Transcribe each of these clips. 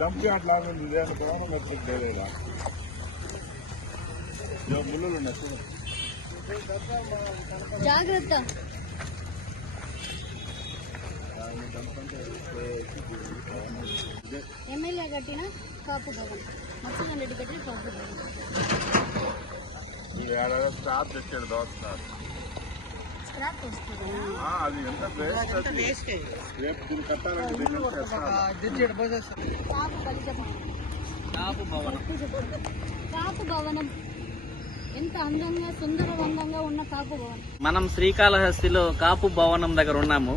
Dump yard లాగా ఉంది ఇదే ఉన్నాయి జాగ్రత్త. ఎమ్మెల్యే కట్టిన కాపు భవన్. మత్స్యకాన్ రెడ్డి కట్టిన కాపు భవన్. ఈ ఏడాది స్టాప్ తెచ్చాడు దోస్తున్నారు స్క్రాప్ వస్తుంది ఆ, అది ఎంత వేస్ట్ అది? రేపు దీన్ని కట్టాలంటే దీన్ని ఎంత చేస్తారు? కాపు భవనం. కాపు భవనం. ఎంత అందంగా సుందరవందంగా ఉన్న కాపు భవనం. మనం శ్రీకాళహస్తిలో కాపు భవనం దగ్గర ఉన్నాము.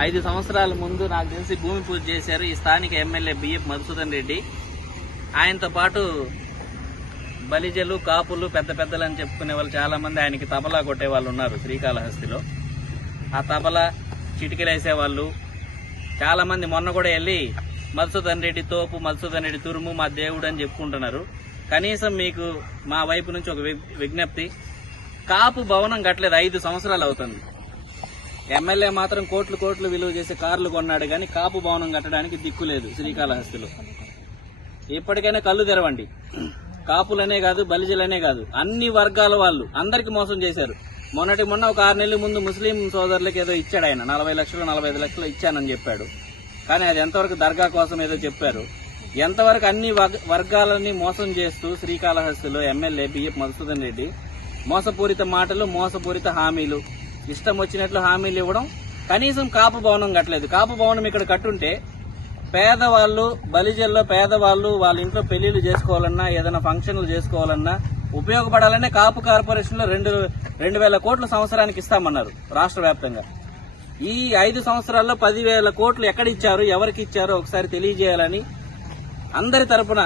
ఐదు సంవత్సరాల ముందు నాకు తెలిసి భూమి పూజ చేశారు ఈ స్థానిక ఎమ్మెల్యే బిఎఫ్ మధుసూదన్ రెడ్డి. ఆయనతో పాటు బలిజలు కాపులు పెద్ద పెద్దలు అని చెప్పుకునే వాళ్ళు చాలామంది ఆయనకి తబలా కొట్టే వాళ్ళు ఉన్నారు శ్రీకాళహస్తిలో. ఆ తబలా చిటికలు వేసేవాళ్ళు మొన్న కూడా వెళ్ళి మధుసూదన్ రెడ్డి తోపు మధుసూదన్ రెడ్డి తురుము మా దేవుడు అని చెప్పుకుంటున్నారు. కనీసం మీకు మా వైపు నుంచి ఒక విజ్ఞప్తి. కాపు భవనం కట్టలేదు ఐదు సంవత్సరాలు అవుతుంది. ఎమ్మెల్యే మాత్రం కోట్లు కోట్లు విలువ చేసే కార్లు కొన్నాడు కానీ కాపు భవనం కట్టడానికి దిక్కు లేదు శ్రీకాళహస్తిలో. ఇప్పటికైనా కళ్ళు తెరవండి. కాపులనే కాదు బలిజలనే కాదు. అన్ని వర్గాల వాళ్ళు అందరికి మోసం చేశారు. మొన్నటి మొన్న ఒక ఆరు నెలల ముందు ముస్లిం సోదరులకు ఏదో ఇచ్చాడు ఆయన. నలభై లక్షలు నలభై ఐదు లక్షలు ఇచ్చానని చెప్పాడు. కానీ అది ఎంతవరకు దర్గా కోసం ఏదో చెప్పారు. ఎంతవరకు అన్ని వర్గ- వర్గాలని మోసం చేస్తూ శ్రీకాళహస్తిలో ఎమ్మెల్యే బిఎఫ్ మధుసూదన్ రెడ్డి మోసపూరిత మాటలు మోసపూరిత హామీలు ఇష్టం వచ్చినట్లు హామీలు ఇవ్వడం కనీసం కాపు భవనం కట్టలేదు. కాపు భవనం ఇక్కడ కట్టుంటే పేదవాళ్ళు బలిజల్లో పేదవాళ్ళు వాళ్ళ ఇంట్లో పెళ్ళిళ్ళు చేసుకోవాలన్నా ఏదైనా ఫంక్షన్లు చేసుకోవాలన్నా ఉపయోగపడాలనే కాపు కార్పొరేషన్లో రెండు రెండు వేల కోట్ల సంవత్సరానికి ఇస్తామన్నారు రాష్ట్ర వ్యాప్తంగా. ఈ ఐదు సంవత్సరాల్లో పదివేల కోట్లు ఎక్కడ ఇచ్చారు ఎవరికి ఇచ్చారో ఒకసారి తెలియజేయాలని అందరి తరపున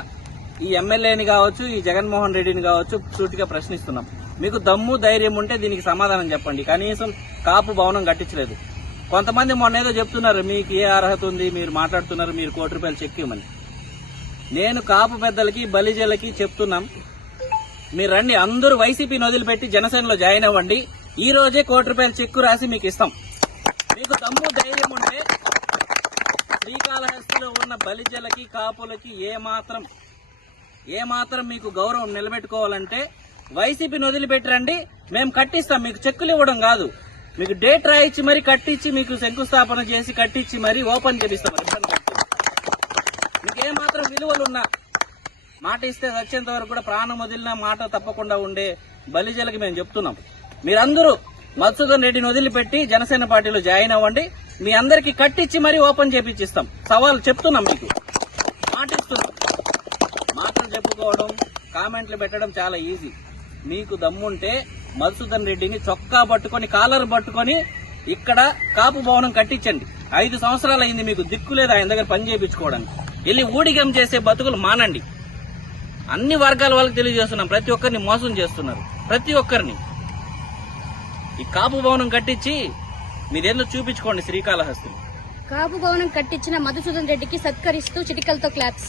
ఈ ఎమ్మెల్యేని కావచ్చు ఈ జగన్మోహన్ రెడ్డిని కావచ్చు సూటిగా ప్రశ్నిస్తున్నాం. మీకు దమ్ము ధైర్యం ఉంటే దీనికి సమాధానం చెప్పండి. కనీసం కాపు భవనం కట్టించలేదు. కొంతమంది మొన్న ఏదో చెప్తున్నారు మీకు ఏ అర్హత ఉంది మీరు మాట్లాడుతున్నారు మీరు కోటి రూపాయలు చెక్ ఇవ్వమని. నేను కాపు పెద్దలకి బలిజలకి చెప్తున్నాం. మీరు రండి అందరూ వైసీపీని వదిలిపెట్టి జనసేనలో జాయిన్ అవ్వండి. ఈ రోజే కోటి రూపాయల చెక్కు రాసి మీకు ఇస్తాం. మీకు దమ్ము ధైర్యం ఉంటే శ్రీకాళహస్తిలో ఉన్న బలిజలకి కాపులకి ఏ మాత్రం ఏ మాత్రం మీకు గౌరవం నిలబెట్టుకోవాలంటే వైసీపీని వదిలిపెట్టరండి మేము కట్టిస్తాం మీకు చెక్కులు ఇవ్వడం కాదు. మీకు డేట్ రాయిచ్చి మరి కట్టించి మీకు శంకుస్థాపన చేసి కట్టించి మరి ఓపెన్ చేపిస్తాం. మీకు ఏమాత్రం మాత్రం విలువలున్నా మాట ఇస్తే వచ్చేంత వరకు కూడా ప్రాణం వదిలిన మాట తప్పకుండా ఉండే బలిజలకి మేము చెప్తున్నాం. మీరందరూ మధుసూదన్ రెడ్డిని వదిలిపెట్టి జనసేన పార్టీలో జాయిన్ అవ్వండి. మీ అందరికి కట్టించి మరీ ఓపెన్ చేపించిస్తాం సవాల్ చెప్తున్నాం మీకు. మాటిస్తున్నాం. మాటలు చెప్పుకోవడం కామెంట్లు పెట్టడం చాలా ఈజీ. మీకు దమ్ముంటే మధుసూదన్ రెడ్డిని చొక్కా పట్టుకొని కాలర్ పట్టుకొని ఇక్కడ కాపు భవనం కట్టించండి. ఐదు సంవత్సరాలు అయింది మీకు దిక్కు లేదు ఆయన దగ్గర పని చేయించుకోవడానికి. వెళ్ళి ఊడిగం చేసే బతుకులు మానండి. అన్ని వర్గాల వాళ్ళకి తెలియజేస్తున్నాం. ప్రతి ఒక్కరిని మోసం చేస్తున్నారు. ప్రతి ఒక్కరిని. ఈ కాపు భవనం కట్టించి మీరేందో చూపించుకోండి శ్రీకాళహస్తి కాపు భవనం కట్టించిన మధుసూదన్ రెడ్డికి సత్కరిస్తూ చిటికలతో క్లాప్స్.